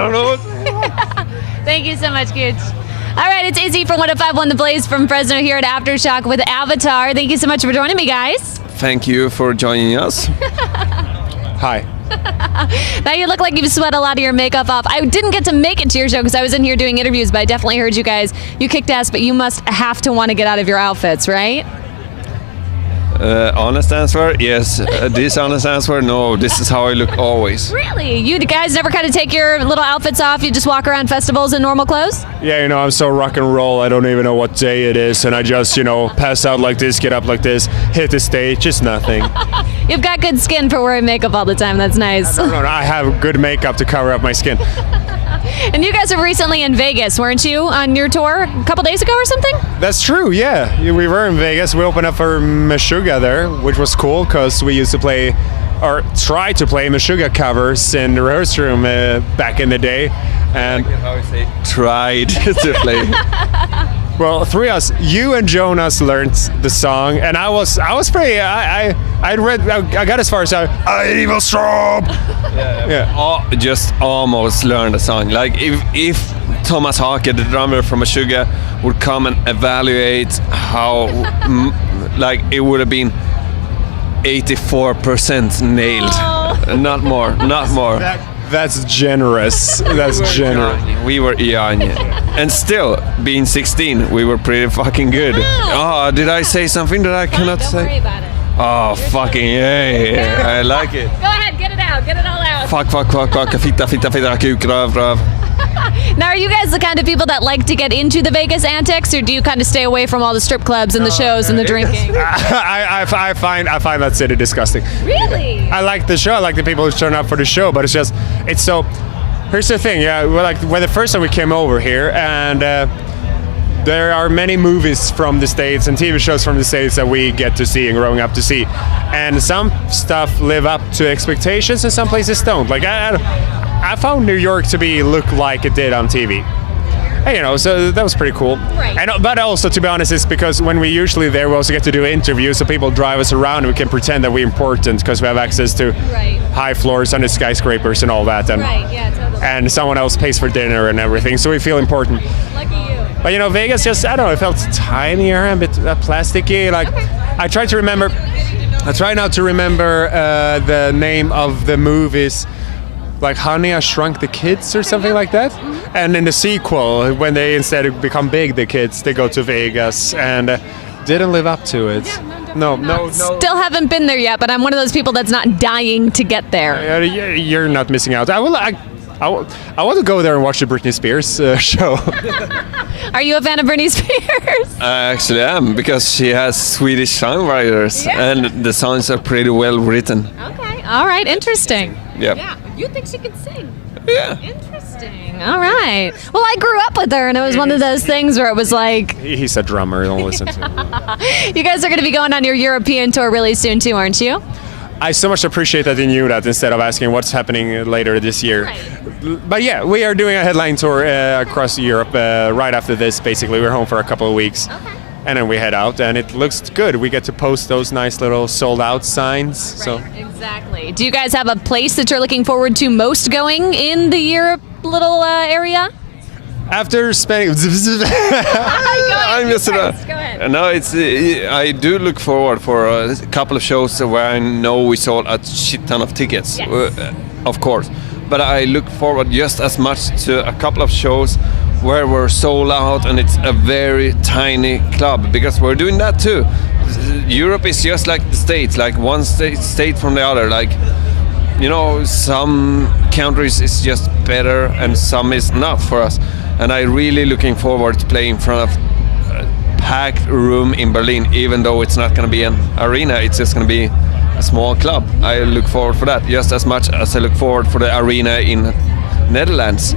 don't know. Thank you so much, Gooch. All right, it's Izzy from 105.1 The Blaze from Fresno here at Aftershock with Avatar. Thank you so much for joining me, guys. Thank you for joining us. Hi. Now you look like you've sweat a lot of your makeup off. I didn't get to make it to your show because I was in here doing interviews, but I definitely heard you guys. You kicked ass, but you must have to want to get out of your outfits, right? Honest answer, yes. Dishonest answer, no. This is how I look always. Really? You guys never kind of take your little outfits off? You just walk around festivals in normal clothes? Yeah, I'm so rock and roll, I don't even know what day it is, and I just, pass out like this, get up like this, hit the stage, just nothing. You've got good skin for wearing makeup all the time. That's nice. No, I have good makeup to cover up my skin. And you guys were recently in Vegas, weren't you, on your tour a couple days ago or something? That's true, yeah. We were in Vegas. We opened up for Meshuggah there, which was cool because we used to play, or try to play Meshuggah covers in the rehearsal room back in the day. And how you say tried to play. Well, you and Jonas learned the song, and I was pretty. I got as far as I evil strobe. Yeah. Just almost learned the song. Like if Thomas Hake, the drummer from Meshuggah, would come and evaluate how, like it would have been 84% nailed. Oh. Not more. That's generous. That's generous. We were young. And still, being 16, we were pretty fucking good. Oh, did I say something that I cannot say? Don't worry about it. Oh, fucking yeah. I like it. Go ahead, get it out. Get it all out. Fuck, fitta, kuk, röv. Now, are you guys the kind of people that like to get into the Vegas antics, or do you kind of stay away from all the strip clubs and the shows and the drinking? I find that city disgusting. Really? I like the show. I like the people who turn up for the show, but it's so. Here's the thing. Yeah, when the first time we came over here, and there are many movies from the States and TV shows from the States that we get to see and growing up to see, and some stuff live up to expectations and some places don't. Like I found New York to look like it did on TV. And, so that was pretty cool. Right. But also, to be honest, it's because when we're usually there, we also get to do interviews, so people drive us around and we can pretend that we're important because we have access to high floors under skyscrapers and all that. And, totally. And someone else pays for dinner and everything, so we feel important. Lucky you. But, Vegas just, I don't know, it felt tinier, a bit plasticky. Like, I try not to remember the name of the movies, like Honey, I Shrunk the Kids or something like that. And in the sequel, when they instead become big, the kids, they go to Vegas and didn't live up to it. No. Still haven't been there yet, but I'm one of those people that's not dying to get there. You're not missing out. I want to go there and watch the Britney Spears show. Are you a fan of Britney Spears? I actually am, because she has Swedish songwriters, and the songs are pretty well written. Okay, all right, interesting. Yep. Yeah, you think she can sing? Yeah. Interesting. All right. Well, I grew up with her, and it was one of those things where it was like... He's a drummer, don't listen to him. You guys are going to be going on your European tour really soon, too, aren't you? I so much appreciate that you knew that instead of asking what's happening later this year. Right. But yeah, we are doing a headline tour across Europe right after this, basically. We're home for a couple of weeks. Okay. And then we head out, and it looks good. We get to post those nice little sold-out signs. Right, so exactly. Do you guys have a place that you're looking forward to most going in the Europe little area? After spending... I'm just Go ahead. No, I do look forward for a couple of shows where I know we sold a shit ton of tickets, Yes. Of course. But I look forward just as much to a couple of shows where we're sold out and it's a very tiny club, because we're doing that too. Europe is just like the States, like one state from the other. Like, some countries is just better and some is not for us. And I'm really looking forward to playing in front of a packed room in Berlin, even though it's not going to be an arena, it's just going to be a small club. I look forward for that just as much as I look forward for the arena in Netherlands.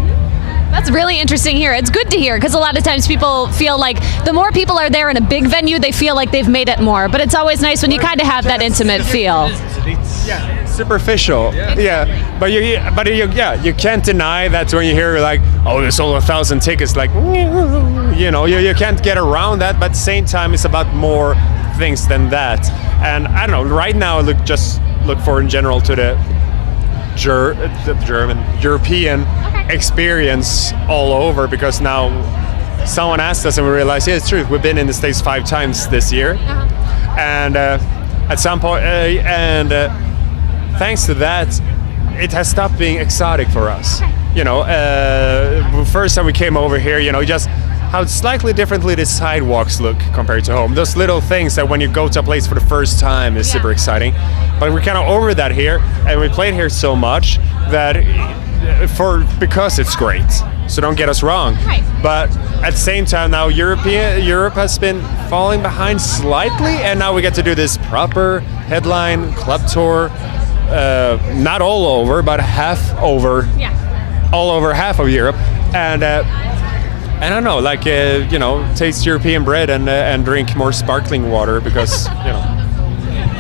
That's really interesting here. It's good to hear, because a lot of times people feel like the more people are there in a big venue, they feel like they've made it more. But it's always nice when you kind of have that intimate feel. Yeah, superficial. Yeah, but you can't deny that when you hear like, oh, they sold 1,000 tickets. Like, you can't get around that. But at the same time, it's about more things than that. And I don't know. Right now, I look forward in general to European experience all over, because now someone asked us and we realized, yeah, it's true. We've been in the States 5 times this year, and at some point, thanks to that, it has stopped being exotic for us. You know, first time we came over here, you know, just how slightly differently the sidewalks look compared to home. Those little things that when you go to a place for the first time is super exciting. But we're kind of over that here, and we played here so much that because it's great. So don't get us wrong. Right. But at the same time now, Europe has been falling behind slightly, and now we get to do this proper headline club tour. Not all over, but all over half of Europe, and I don't know, like you know, taste European bread and drink more sparkling water, because you know.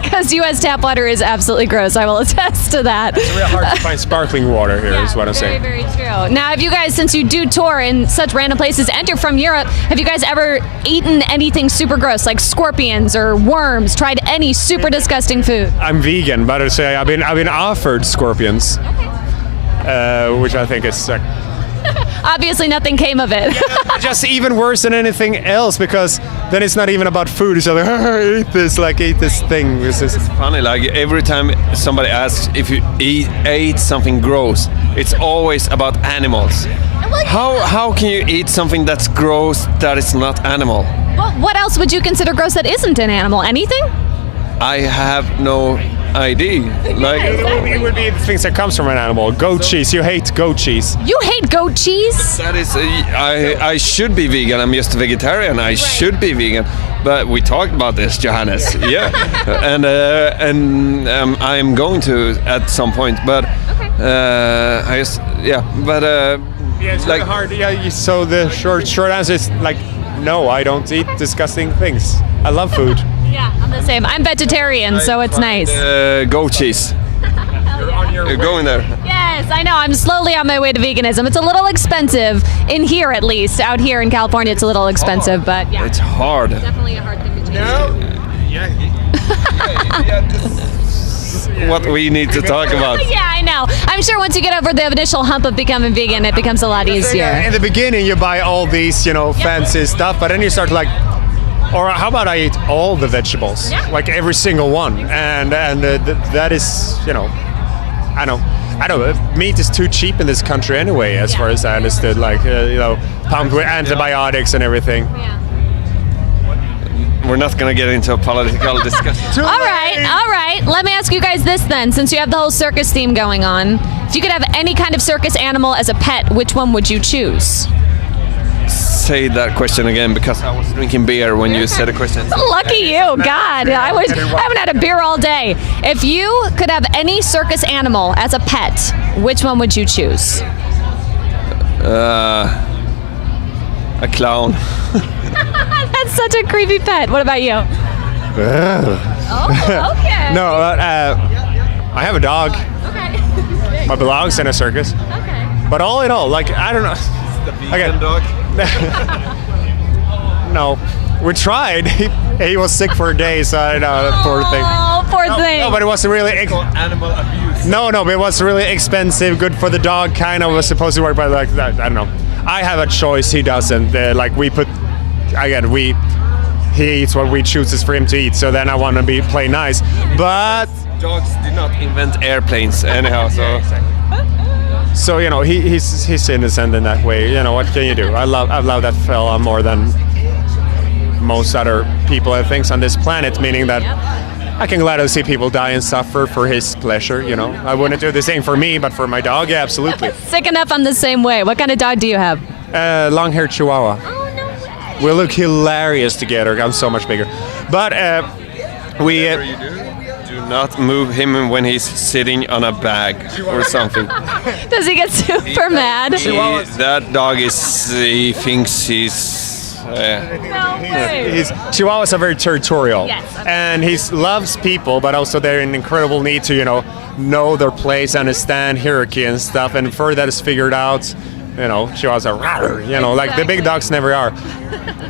Because U.S. tap water is absolutely gross. I will attest to that. It's real hard to find sparkling water here, is what I'm saying. Very, very true. Now, have you guys, since you do tour in such random places and you're from Europe, have you guys ever eaten anything super gross, like scorpions or worms? Tried any super disgusting food? I'm vegan, but I've been offered scorpions, which I think is. Obviously, nothing came of it. Just even worse than anything else, because then it's not even about food. It's like, eat this thing. It's funny, like every time somebody asks if you ate something gross, it's always about animals. How can you eat something that's gross that is not animal? Well, what else would you consider gross that isn't an animal? Anything? I have no idea. Like it would be the things that comes from an animal. Goat cheese. You hate goat cheese. You hate goat cheese? that is, I should be vegan. I'm just a vegetarian. I should be vegan. But we talked about this, Johannes. Yeah, and I'm going to at some point. But I just But it's like really hard. Yeah. So the short answer is like, no, I don't eat disgusting things. I love food. Yeah, I'm the same. I'm vegetarian, so it's nice. Goat cheese. You're going there. Yes, I know. I'm slowly on my way to veganism. It's a little expensive, in here at least. Out here in California, it's a little expensive, but yeah. It's hard. Definitely a hard thing to change. This is what we need to talk about. Yeah, I know. I'm sure once you get over the initial hump of becoming vegan, it becomes a lot easier. In the beginning, you buy all these, fancy stuff, but then you start like, or how about I eat all the vegetables, like every single one, and that is, I know, meat is too cheap in this country anyway, as far as I understood, like pumped with antibiotics and everything. Yeah. We're not gonna get into a political discussion. All right. Let me ask you guys this then, since you have the whole circus theme going on. If you could have any kind of circus animal as a pet, which one would you choose? Say that question again, because I was drinking beer when you said a question. Lucky you, God. I haven't had a beer all day. If you could have any circus animal as a pet, which one would you choose? A clown. That's such a creepy pet. What about you? Oh, okay. No, I have a dog. Okay. My belongs in a circus. Okay. But all in all, like, I don't know. The vegan dog. No, we tried. He was sick for a day, so I know, poor thing. Oh, poor thing. No, but it was really Animal abuse. No, but it was really expensive. Good for the dog, kind of was supposed to work, but like that, I don't know. I have a choice. He doesn't. Like we put, again, he eats what we chooses for him to eat. So then I want to play nice, but dogs did not invent airplanes anyhow. So. So he's innocent in that way. What can you do? I love that fella more than most other people I think on this planet. Meaning that I can gladly see people die and suffer for his pleasure. I wouldn't do the same for me, but for my dog, yeah, absolutely. Sick enough I'm the same way. What kind of dog do you have? Long-haired Chihuahua. Oh no way. We look hilarious together. I'm so much bigger. But we. Whatever you do not move him when he's sitting on a bag or something. Does he get super mad? That dog he thinks he's. No way. Chihuahuas are very territorial, Yes. and he loves people, but also they're in incredible need to, know their place, understand hierarchy and stuff, and before that is figured out, Chihuahuas are, like the big dogs never are.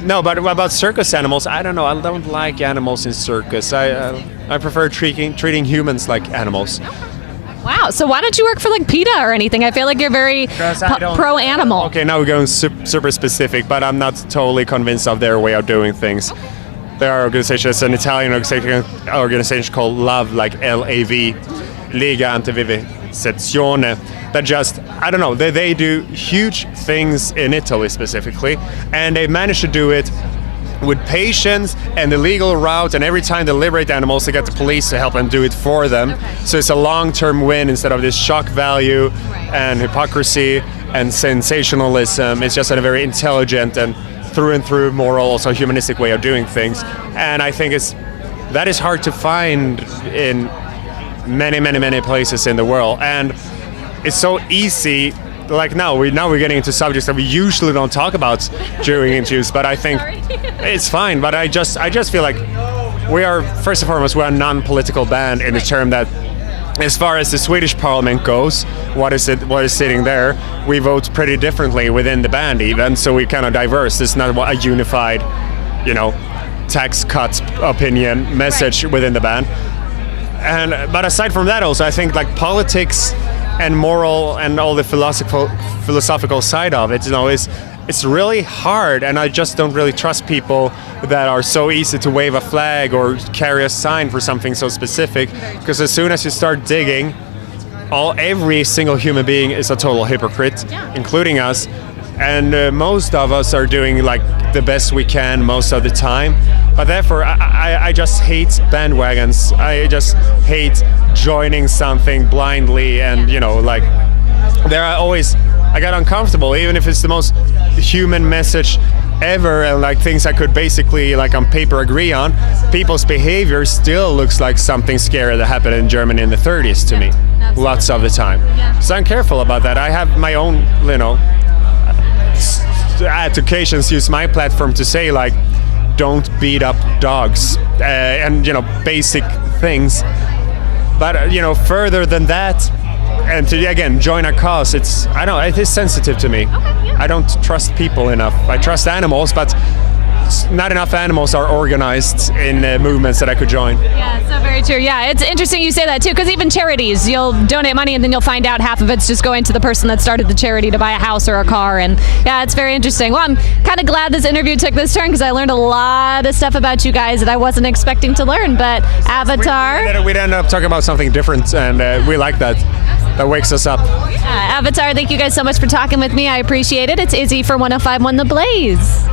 No, but about circus animals, I don't know. I don't like animals in circus. I prefer treating humans like animals. Wow. So why don't you work for like PETA or anything? I feel like you're very pro animal. Okay, now we're going super specific, but I'm not totally convinced of their way of doing things. There are organizations, an Italian organization called LOVE, like LAV, Liga Antivivisezione, that just, I don't know, they do huge things in Italy specifically, and they manage to do it with patience and the legal route, and every time they liberate animals, they get the police to help them do it for them. Okay. So it's a long-term win instead of this shock value and hypocrisy and sensationalism. It's just a very intelligent and through moral, also humanistic way of doing things. And I think that is hard to find in many places in the world. And it's so easy. Like now we're getting into subjects that we usually don't talk about during interviews, but I think it's fine. But I just feel like we are, first and foremost, we're a non-political band in the term that, as far as the Swedish parliament goes, what is sitting there, we vote pretty differently within the band even, so we're kind of diverse. It's not a unified, tax cuts opinion message within the band. But aside from that, also I think like politics and moral and all the philosophical side of it, it's really hard, and I just don't really trust people that are so easy to wave a flag or carry a sign for something so specific, because as soon as you start digging, every single human being is a total hypocrite, including us, and most of us are doing like the best we can most of the time. But therefore, I just hate bandwagons. I just hate joining something blindly, and I got uncomfortable, even if it's the most human message ever, and like things I could basically like on paper agree on. People's behavior still looks like something scary that happened in Germany in the 30s to me, lots of the time. So I'm careful about that. I have my own, at occasions use my platform to say like, don't beat up dogs, and basic things. But further than that, and to again join a cause, it is sensitive to me. Okay, yeah. I don't trust people enough. I trust animals, but not enough animals are organized in movements that I could join. Yeah, so very true. Yeah, it's interesting you say that too, because even charities, you'll donate money and then you'll find out half of it's just going to the person that started the charity to buy a house or a car. And yeah, it's very interesting. Well, I'm kind of glad this interview took this turn, because I learned a lot of stuff about you guys that I wasn't expecting to learn. But Avatar, we'd end up talking about something different, and we like that. That wakes us up. Avatar, thank you guys so much for talking with me. I appreciate it. It's Izzy for 105.1 The Blaze.